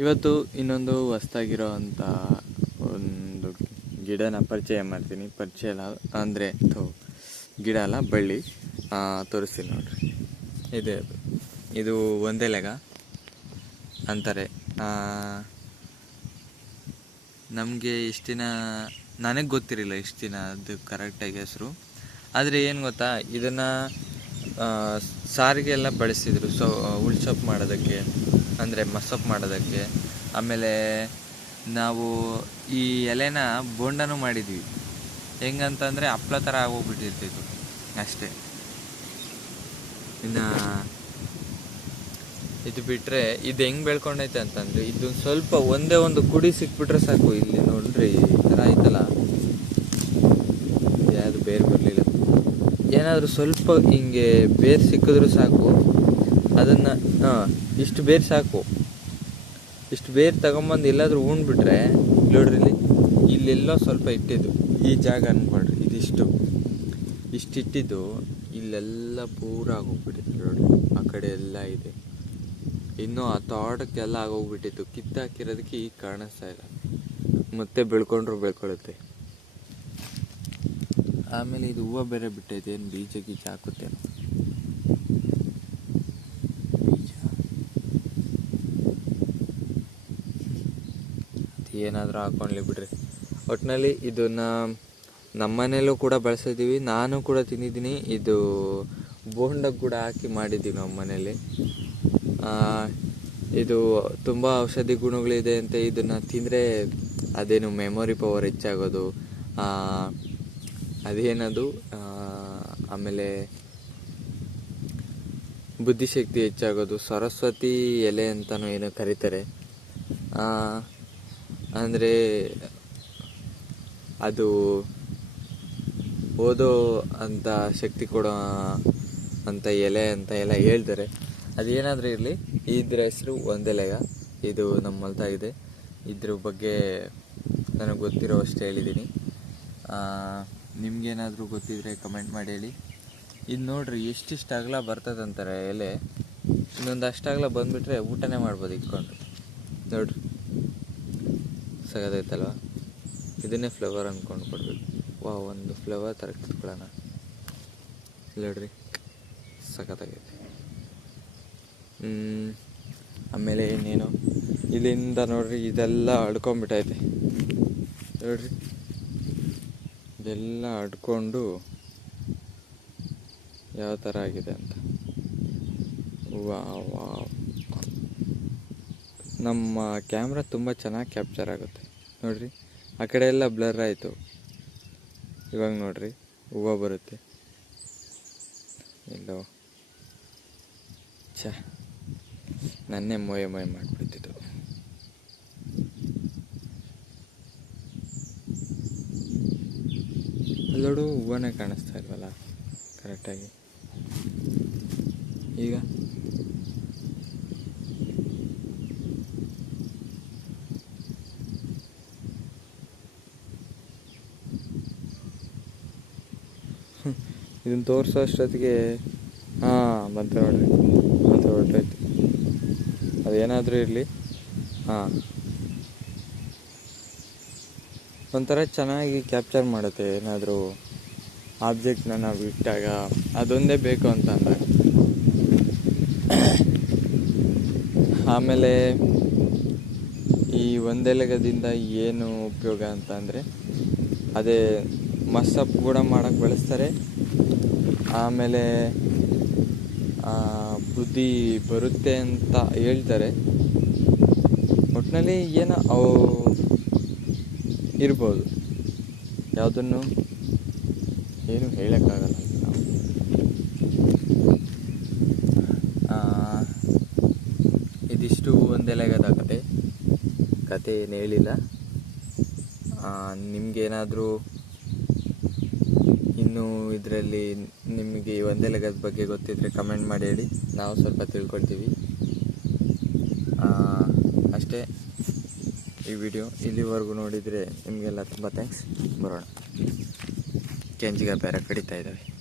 ಇವತ್ತು ಇನ್ನೊಂದು ಹೊಸ್ದಾಗಿರೋ ಅಂಥ ಒಂದು ಗಿಡನ ಪರಿಚಯ ಮಾಡ್ತೀನಿ. ಪರಿಚಯ ಅಲ್ಲ, ಅಂದರೆ ಗಿಡ ಅಲ್ಲ, ಬಳ್ಳಿ. ತೋರಿಸ್ತೀನಿ ನೋಡ್ರಿ. ಇದೆ ಅದು. ಇದು ಒಂದೆಲೆಗ ಅಂತಾರೆ. ನಮಗೆ ಇಷ್ಟು ದಿನ, ನನಗೆ ಗೊತ್ತಿರಲಿಲ್ಲ ಇಷ್ಟು ದಿನ ಅದು ಕರೆಕ್ಟಾಗಿ ಹೆಸರು. ಆದರೆ ಏನು ಗೊತ್ತಾ, ಇದನ್ನು ಸಾರಿಗೆ ಎಲ್ಲ ಬಳಸಿದ್ರು. ಸೊ ಉಳ್ಸೊಪ್ಪು ಮಾಡೋದಕ್ಕೆ, ಅಂದರೆ ಮಸಪ್ ಮಾಡೋದಕ್ಕೆ. ಆಮೇಲೆ ನಾವು ಈ ಎಲೆನ ಬೋಂಡನೂ ಮಾಡಿದ್ವಿ. ಹೆಂಗಂತಂದರೆ ಹಪ್ಳ ಥರ ಆಗೋಗ್ಬಿಟ್ಟಿರ್ತಿತ್ತು. ಅಷ್ಟೇ. ಇನ್ನು ಇದು ಬಿಟ್ಟರೆ ಇದು ಹೆಂಗೆ ಬೆಳ್ಕೊಂಡೈತೆ ಅಂತಂದರೆ ಇದು ಸ್ವಲ್ಪ ಒಂದೇ ಒಂದು ಕುಡಿ ಸಿಕ್ಬಿಟ್ರೆ ಸಾಕು ಇಲ್ಲಿ ನೋಡ್ರಿ, ಈ ಥರ ಆಯ್ತಲ್ಲ ಏನಾದರೂ ಸ್ವಲ್ಪ ಹಿಂಗೆ ಬೇರು ಸಿಕ್ಕಿದ್ರು ಸಾಕು. ಅದನ್ನು, ಹಾಂ, ಇಷ್ಟು ಬೇರು ಸಾಕು. ಇಷ್ಟು ಬೇರು ತಗೊಂಬಂದು ಎಲ್ಲಾದರೂ ಉಣ್ಬಿಟ್ರೆ, ನೋಡ್ರಿ ಇಲ್ಲಿ, ಇಲ್ಲೆಲ್ಲೋ ಸ್ವಲ್ಪ ಇಟ್ಟಿದ್ದು. ಈ ಜಾಗ ಅನ್ಕೊಳ್ರಿ, ಇದಿಷ್ಟು. ಇಷ್ಟು ಇಟ್ಟಿದ್ದು, ಇಲ್ಲೆಲ್ಲ ಪೂರ ಆಗೋಗ್ಬಿಟ್ಟಿತ್ತು ನೋಡ್ರಿ. ಆ ಕಡೆ ಎಲ್ಲ ಇದೆ. ಇನ್ನೂ ಆ ತೋಟಕ್ಕೆಲ್ಲ ಆಗೋಗ್ಬಿಟ್ಟಿತ್ತು. ಕಿತ್ತಾಕಿರೋದಕ್ಕೆ ಈಗ ಕಾಣಿಸ್ತಾ ಇಲ್ಲ. ಮತ್ತೆ ಬೆಳ್ಕೊಂಡ್ರು ಬೆಳ್ಕೊಳ್ಳುತ್ತೆ. ಆಮೇಲೆ ಇದು ಹೂವು ಬೇರೆ ಬಿಟ್ಟೈತೆ, ಏನು ಬೀಜ ಗೀಜ ಹಾಕುತ್ತೆ ಬೀಜ. ಏನಾದರೂ ಹಾಕೊಂಡ್ಲಿ ಬಿಡ್ರಿ. ಒಟ್ಟಿನಲ್ಲಿ ಇದನ್ನು ನಮ್ಮನೇಲೂ ಕೂಡ ಬಳಸಿದ್ದೀವಿ ನಾನು ಕೂಡ ತಿಂದಿದ್ದೀನಿ. ಇದು ಬೋಂಡ ಕೂಡ ಹಾಕಿ ಮಾಡಿದ್ದೀವಿ ನಮ್ಮ ಮನೇಲಿ ಇದು ತುಂಬ ಔಷಧಿ ಗುಣಗಳಿದೆ ಅಂತ ಇದನ್ನು ತಿಂದರೆ ಅದೇನು ಮೆಮೊರಿ ಪವರ್ ಹೆಚ್ಚಾಗೋದು ಅದೇನದು? ಆಮೇಲೆ ಬುದ್ಧಿಶಕ್ತಿ ಹೆಚ್ಚಾಗೋದು, ಸರಸ್ವತಿ ಎಲೆ ಅಂತಲೂ ಏನೋ ಕರೀತಾರೆ. ಅಂದರೆ ಅದು ಓದೋ ಅಂತ ಶಕ್ತಿ ಕೊಡೋ ಅಂತ ಎಲೆ ಅಂತ ಎಲ್ಲ ಹೇಳ್ತಾರೆ. ಅದೇನಾದರೂ ಇರಲಿ, ಇದ್ರ ಹೆಸರು ಒಂದೆಲೆಗ. ಇದು ನಮ್ಮ ಇದೆ ಇದ್ರ ಬಗ್ಗೆ ನನಗೆ ಗೊತ್ತಿರೋ ಅಷ್ಟು ಹೇಳಿದ್ದೀನಿ ನಿಮ್ಗೇನಾದರೂ ಗೊತ್ತಿದ್ರೆ ಕಮೆಂಟ್ ಮಾಡಿ ಹೇಳಿ. ಇದು ನೋಡ್ರಿ ಎಷ್ಟಿಷ್ಟು ಅಗಲ ಬರ್ತದಂತಾರೆ ಎಲೆ. ಇನ್ನೊಂದು ಅಷ್ಟು ಅಗಲ ಬಂದುಬಿಟ್ರೆ ಊಟನೇ ಮಾಡ್ಬೋದು ಇಟ್ಕೊಂಡು. ನೋಡ್ರಿ. ಸಗದೈತಲ್ವ ಇದನ್ನೇ ಫ್ಲವರ್ ಅಂದ್ಕೊಂಡು ಕೊಡ್ಬೇಕು. ವಾ ಒಂದು ಫ್ಲವರ್ ಥರ ಕಿತ್ಕೊಳ್ಳೋಣ. ನೋಡ್ರಿ. ಸಖತ್ತಾಗೈತೆ ಆಮೇಲೆ ಇನ್ನೇನು? ಇಲ್ಲಿಂದ ನೋಡ್ರಿ, ಇದೆಲ್ಲ ಅಡ್ಕೊಂಬಿಟ್ಟೈತೆ ನೋಡ್ರಿ. ಇದೆಲ್ಲ ಅಡ್ಕೊಂಡು ಯಾವ ಥರ ಆಗಿದೆ ಅಂತ. ವಾ ನಮ್ಮ ಕ್ಯಾಮ್ರಾ ತುಂಬ ಚೆನ್ನಾಗಿ ಕ್ಯಾಪ್ಚರ್ ಆಗುತ್ತೆ. ನೋಡ್ರಿ, ಆ ಕಡೆ ಎಲ್ಲ ಬ್ಲರ್ ಆಯಿತು. ಇವಾಗ ನೋಡ್ರಿ, ಹೂವು ಬರುತ್ತೆ. ಇಲ್ಲೋ. ಛ, ನನ್ನೇ ಮೊಯೆ ಮೊಯೆ ಮಾಡಿಬಿಡ್ತಿದ್ದು ಹೂವನೇ ಕಾಣಿಸ್ತಾ ಇಲ್ವಲ್ಲ? ಕರೆಕ್ಟಾಗಿ ಈಗ? ಇದನ್ನು ತೋರಿಸೋ ಅಷ್ಟೊತ್ತಿಗೆ, ಹಾಂ, ಬಂತು ನೋಡ್ರಿ. ಬಂತ ಅದೇನಾದರೂ ಇರಲಿ. ಹಾಂ. ಒಂಥರ ಚೆನ್ನಾಗಿ ಕ್ಯಾಪ್ಚರ್ ಮಾಡುತ್ತೆ. ಏನಾದರೂ ಆಬ್ಜೆಕ್ಟ್ನ ನಾವು ಇಟ್ಟಾಗ ಅದೊಂದೇ ಬೇಕು ಅಂತ ಅಂದಾಗ. ಆಮೇಲೆ ಈ ಒಂದೆಲೆಗದಿಂದ ಏನು ಉಪಯೋಗ ಅಂತ ಅಂದರೆ, ಅದೇ ಮಸ್ಸಪ್ ಕೂಡ ಮಾಡೋಕ್ಕೆ ಬಳಸ್ತಾರೆ. ಆಮೇಲೆ ಬುದ್ಧಿ ಬರುತ್ತೆ ಅಂತ ಹೇಳ್ತಾರೆ. ಒಟ್ಟಿನಲ್ಲಿ ಏನೋ ಅವು ಇರ್ಬೋದು. ಯಾವುದನ್ನು? ಏನು ಹೇಳೋಕ್ಕಾಗಲ್ಲ ನಾವು. ಇದಿಷ್ಟು ಒಂದೆಲೆಗದ ಕತೆ ಕತೆ ಏನು ಹೇಳಿಲ್ಲ ನಿಮಗೇನಾದರೂ ಇನ್ನೂ ಇದರಲ್ಲಿ ನಿಮಗೆ ಒಂದೆಲೆಗದ ಬಗ್ಗೆ ಗೊತ್ತಿದ್ದರೆ ಕಮೆಂಟ್ ಮಾಡಿ ಹೇಳಿ. ನಾವು ಸ್ವಲ್ಪ ತಿಳ್ಕೊಳ್ತೀವಿ. ಅಷ್ಟೇ. ಈ ವಿಡಿಯೋ ಇಲ್ಲಿವರೆಗೂ ನೋಡಿದರೆ ನಿಮಗೆಲ್ಲ ತುಂಬ ಥ್ಯಾಂಕ್ಸ್. ಬರೋಣ. ಕೆಂಜಿಗ ಬೇರೆ ಕಡಿತಾ ಇದ್ದಾವೆ.